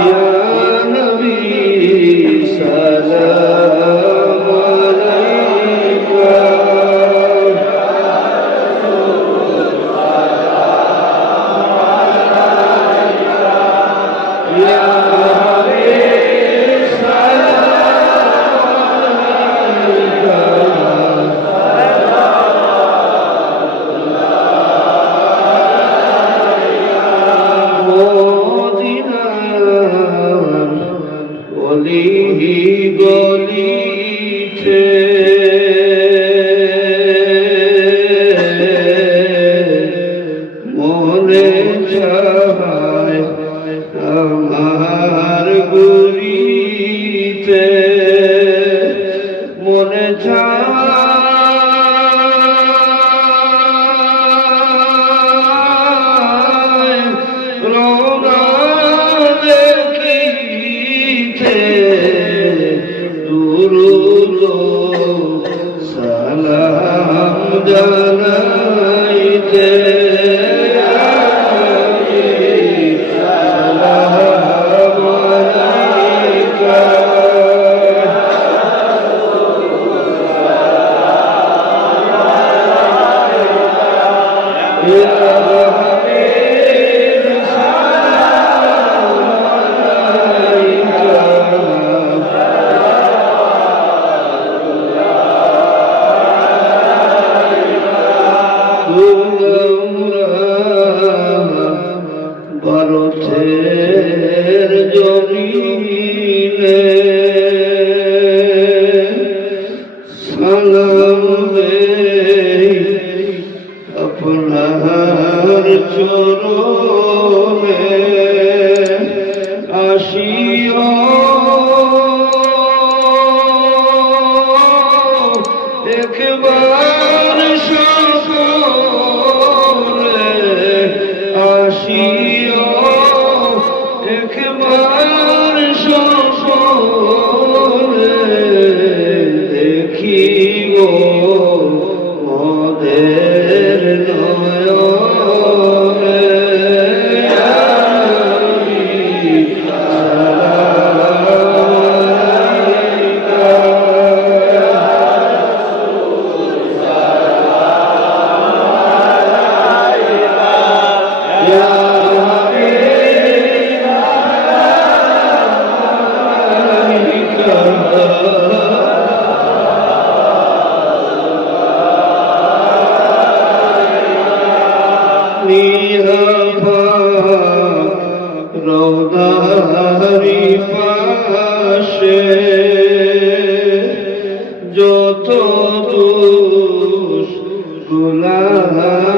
গলি দেই আপনার চরণে দোষ গুলাবের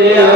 glória.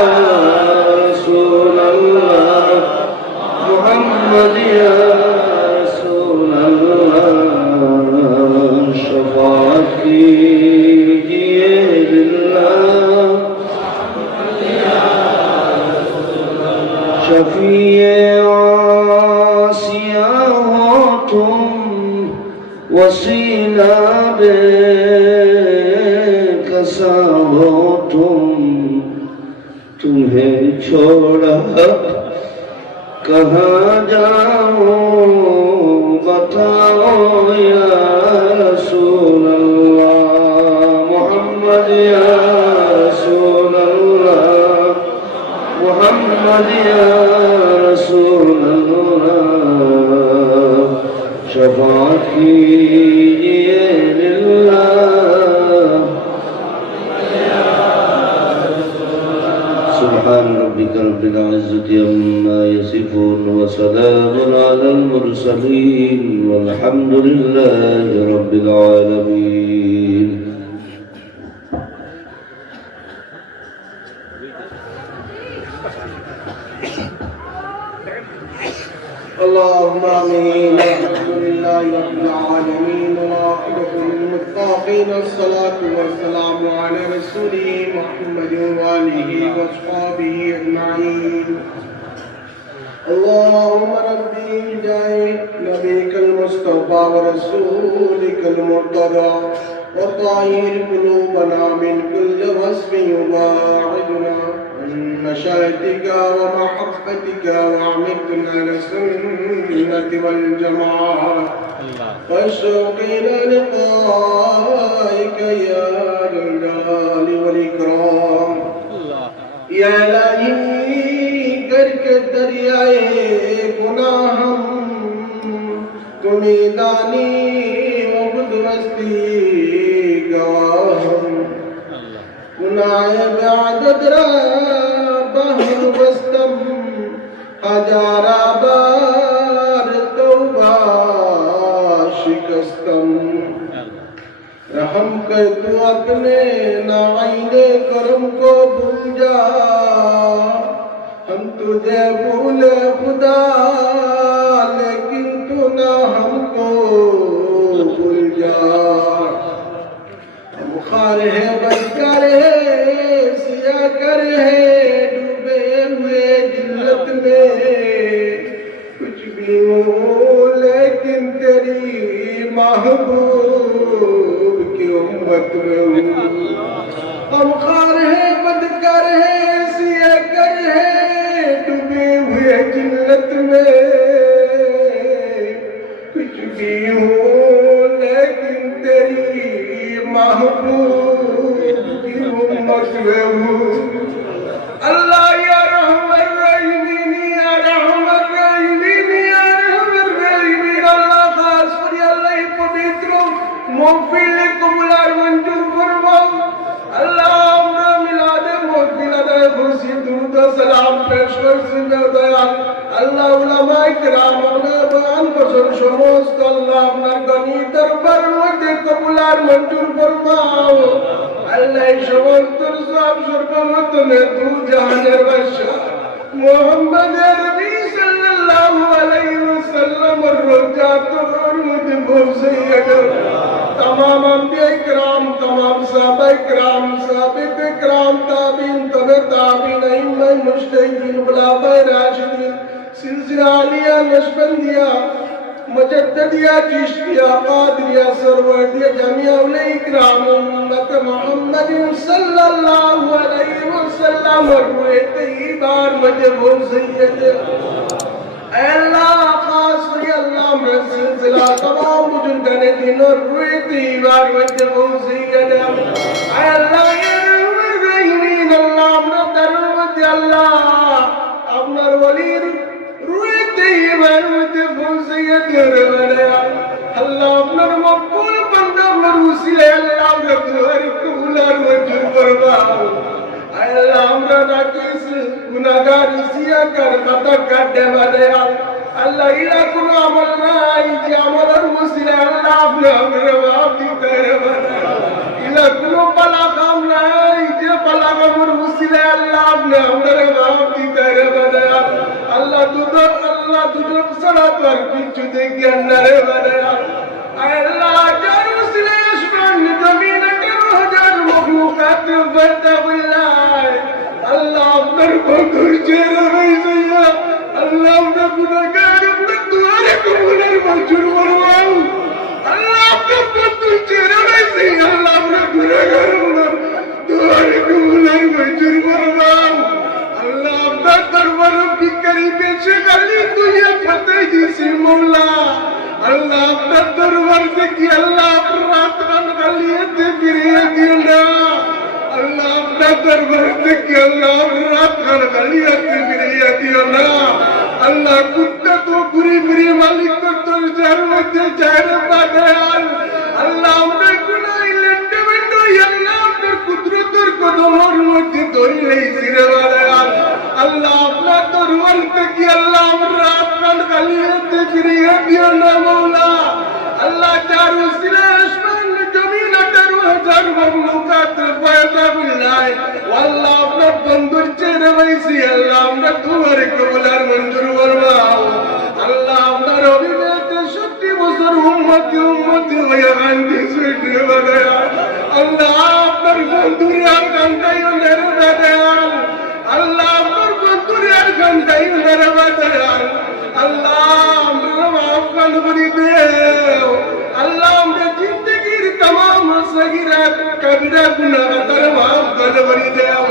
ربك رب العزة عما يصفون وسلام على المرسلين والحمد لله رب العالمين. اللهم آمين. الحمد لله رب العالمين والعاقبة للمتقين. الصلاة والسلام على رسوله محمد وآله وأصحابه أجمعين. اللهم ربي جاي نبيك المصطفى ورسولك المرتضى وطهر قلوبنا من كل وصف يباعدنا عن مشايتك ومحبتك وعمتنا على السنة والجماعة. إلى لقائك يا ذا الجلال والإكرام. يا إلهي करके दरियाए गुनाह तुम्हें दानी वस्तम हजारा बार तौबा शिकस्तम। रहम कर तू अपने नाइने करम को भूल जा। ہم تجھے بھولے خدا، لیکن تو نہ ہم کو بھول جا۔ ہم خار ہے بس کر ہے سیا کر ہے، ڈوبے ہوئے جلت میں۔ کچھ بھی ہو، لیکن تیری محبوب کی امت میں ہوں۔ ہم خار ہیں بدکر ہیں जिल्लत में कुछ भी हो लेकिन तेरी महबूब की उम्मत में উলামায়ে কিরাম আপনার বয়ান করছেন সমস্ত আল্লাহ আপনার গনি দরবার মধ্যে কবুলার মঞ্জুর ফরমাও আল্লাহ এই সমস্ত সব সর্বমতনে দু জাহানের বাদশাহ মোহাম্মদ নবী সাল্লাল্লাহু আলাইহি ওয়াসাল্লাম রোজা তোর মধ্যে বসে तमाम अंबिया इकराम तमाम साहबा इकराम साबित इकराम ताबीन তাবিন আইম্মাই মুজতাহিদিন খুলাফায়ে রাশিদিন সিলসিলা আলিয়া নসবন্দিয়া مجددیا چشتیا قادریا سروردیا جميع الاکرام امت محمد صلی اللہ علیہ وسلم روح طیبار مجبور سید اے اللہ خاص یا اللہ میں سلسلہ تمام بزرگان دین اور روح طیبار مجبور سید اے اللہ اللہ আমরা তার মধ্যে আল্লাহ আপনার ওলির এবার মধ্যে পৌঁছাইয়া রে আল্লাহ আপনার মকবুল বান্দা আপনার উসিলে আল্লাহ আমরা দুয়ার কবুলার মঞ্জুর করবা আল্লাহ, আমরা নাকিস গুনাহগার সিয়াকার খাতা কাটে বাদে আল্লাহ ইলা কোন আমল নাই যে আল্লাহ দুধ ছাড়া তো আর কিছু দেখি আন্নারে বাদে আল্লাহ যার উসিলে আসমান, জমিন তেরো হাজার মখলুকাত বন্দা বিল্লাহ আল্লাহ আপনার বন্ধুর চেহারা হয়েছে আল্লাহ আপনার গুণাগার, আপনার দুয়ারে কবুলের মঞ্জুর করবাও। আল্লাহ আপনার বন্ধুর চেহারা হয়েছে আল্লাহ আপনার গুণাগার, আপনার দুয়ারে কবুলের মঞ্জুর করবাও। আল্লাহ আপনার দরবার বিকারি বেশে খালি তুই ফাতাই দিছি মৌলা আল্লাহ আপনার দরবার দেখি আল্লাহ আপনার রাত রান গালিয়াতে ফিরিয়ে দিও না। আল্লাহ আপনার দরবার দেখি আল্লাহ আপনার রাত রান গালিয়াতে ফিরিয়ে দিও না। আল্লাহ কুত্তা তো ঘুরি ফিরি মালিক তো তোর যার মধ্যে না পাঠাল আল্লাহ আমরা সিরে বাড়াল আল্লাহ আপনার দরবার থেকে আল্লাহ আমরা রান গালিয়াতে ফিরিয়ে দিও না মৌলা। আল্লাহ চার উসিলা আসমান, জমিন আঠারো হাজার মমলুকাত পয়দা বিল্লাহ আল্লাহ আপনার বন্ধুর চেহারা হয়েছি আল্লাহ আমরা তোমার কবুলার মঞ্জুর করবাও আল্লাহ আপনার অভিবেক সত্যি বছর উম্মতি উম্মতি হয়ে গান্ধী সুইটে বানায়া আল্লাহ আপনার বন্ধুর আর গান্ধাইও নেরে বানায়াল আল্লাহ গন্ধাই ধরে বাদান আল্লাহ মাফ করি দেও। আল্লাহ আমরা জিন্দগির তমাম সগিরাত কবিরা গুনাহ তার মাফ করি দেও।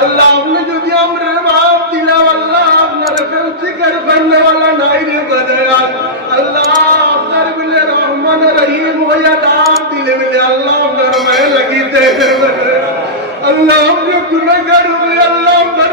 আল্লাহ আপনি যদি আমরা মাফ দিলাম, আল্লাহ আপনার ফেলসিকার করলে वाला নাই রে বাদান আল্লাহ আপনার বিলে রহমান রহিম হইয়া দান দিলে মিলে আল্লাহ আপনার মায়ে লাগিতে আল্লাহ আমরা গুনাহগার হয়ে আল্লাহ আপনার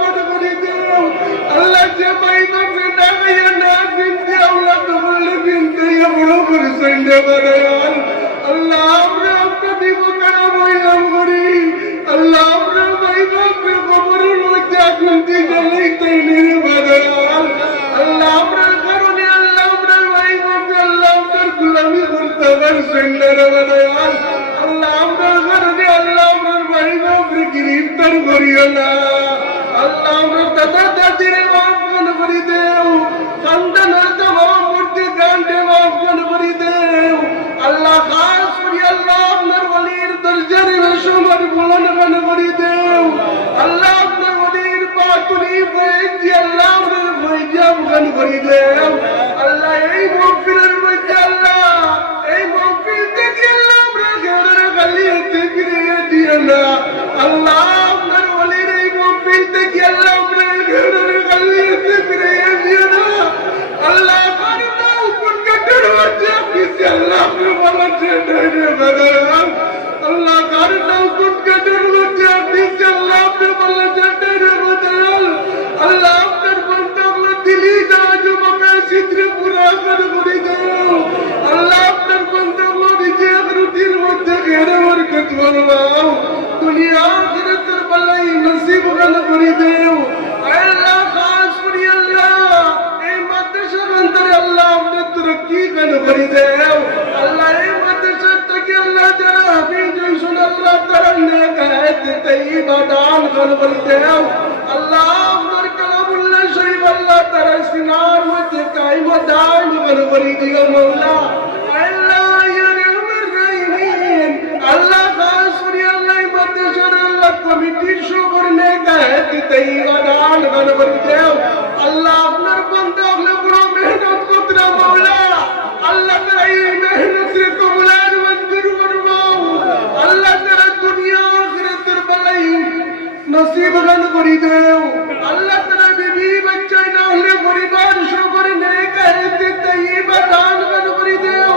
আল্লাহ আমরা গ্রেফতার করিও না আল্লাহ আমরা দাদা দাদিরে মাফ করে দেও সন্তান হয়তো মাফ করতে গানটে মাফ করে দেও আল্লাহ খাস করি আল্লাহ আপনার বলির দরজারে বেসমার বলন গান করে দেও আল্লাহ আপনার বলির পাতুরি বইজি আল্লাহ আপনার বইজাম গান করে দেও আল্লাহ এই মহফিলের মধ্যে আল্লাহ এই মহফিল থেকে আল্লাহ আমরা ঘরের গালিয়াতে ফিরিয়ে না আল্লাহ আল্লাহ ছেড়ে বাগান আল্লাহ করনা উপর কাটার মধ্যে কিছু আল্লাহ ছেড়ে বাগান আল্লাহ আপনার বন্ধ আমরা দিলি না যুবকে চিত্রে পুরা করে করে দাও আল্লাহ আপনার বন্ধ আমরা নিজে রুটির মধ্যে ঘেরে বরকত বলবাও দুনিয়া আখিরাতের বলাই নসিব গান করি দেও করি দেও আল্লাহ আপনার কালামুল্লাহ শরীফ আল্লাহ তারা সিনার মধ্যে কাইম দান গান করি দিও মাওলা। আল্লাহ খাস করি আল্লাহ মাদ্রাসার আল্লাহ কমিটির সবর নেক হায়াত তাইয়্যিবা দান গান আল্লাহ আপনার বান্দা হলে বড় মেহনত করতে মাওলা আল্লাহ তারা এই মেহনতের কবুলার মঞ্জুর করব আল্লাহ তারা দুনিয়া আখিরাতের বেলায় নসিব গান করি দেও। আল্লাহ তারা বিবি বাচ্চা না হলে পরিবার সবরে নেক হায়াতে তাইয়্যিবা দান গান করি দেও।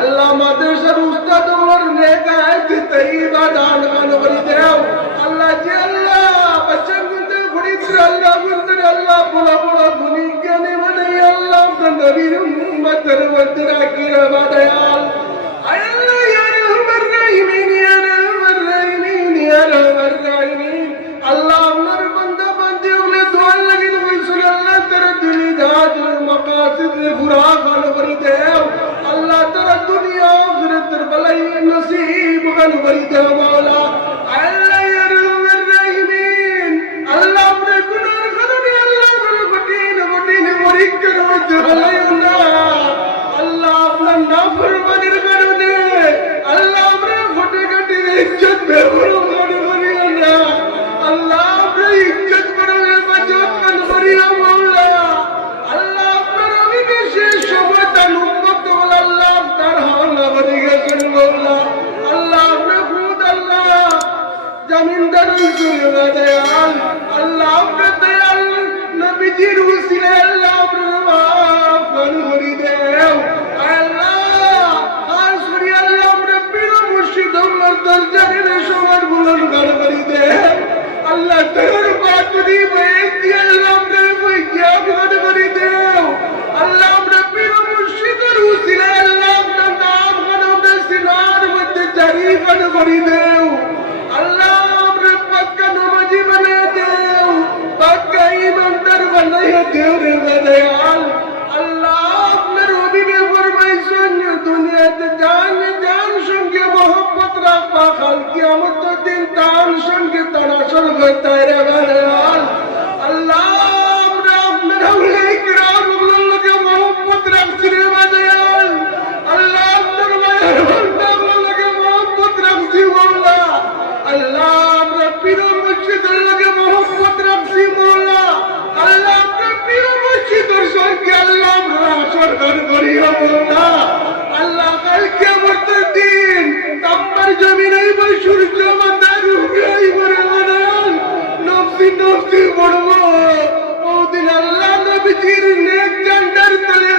আল্লাহ মাদ্রাসার উস্তাদ ওমর নেক হায়াতে তাইয়্যিবা দান গান করি দেও। আল্লাহ জি আল্লাহ বাচ্চা গুনতে ঘুরি আল্লাহ গুনতে আল্লাহ বড় বড় গুণী জ্ঞানী মানে আল্লাহ নবীর উম্মতের মধ্যে রাখি রবা দয়াল দুনিয়া নসিব মাওলা আল্লাহ সুরে দয়াল আল্লাহ আপনার দয়াল নবীজির উসিলে আল্লাহ আপনার মাফ করি দেও। আল্লাহ, আর করি আল্লাহ আপনার পীর মুর্শিদ আমার দরজানের সবার বুলন কর দেও। আল্লাহ তোর বাতুরি বয়েস দিয়ে আল্লাহ আপনার বইয়া গান করি দেও আল্লাহ আপনার পীর মুর্শিদের উসিলে আল্লাহ আপনার নাম গান আপনার সিনার মধ্যে জারি গান করি দেও আল্লাহ আমরা পাক্কা নমাজি বানিয়ে দেও পাক্কা ইমানদার বানাইয়া দেও রে দয়াল আল্লাহ আপনার অধীনে ফরমাইছেন দুনিয়াতে জান জান সঙ্গে মোহব্বত রাখবা কাল কিয়ামত দিন তার সঙ্গে তার আসল গতায় রে দয়াল আল্লাহ আমরা আপনার হামলে ইকরাম গুলোকে মোহব্বত রাখছি রে দয়াল আল্লাহ আপনার মায়ের বান্দাগুলোকে মোহব্বত রাখছি মোল্লা আল্লাহ আমরা পীর মসজিদের লগে মোহব্বত রাখছি মোল্লা আল্লাহ আমরা পীর মসজিদের সঙ্গে আল্লাহ আমরা সরকার করি মোল্লা আল্লাহ কালকে আমার দিন তাম্বার জমিন হইব সূর্য মাথার উপরে হইব রে মানাল নফসি নফসি পড়ব ওদিন আল্লাহ নবীজির নেক জান্ডার তলে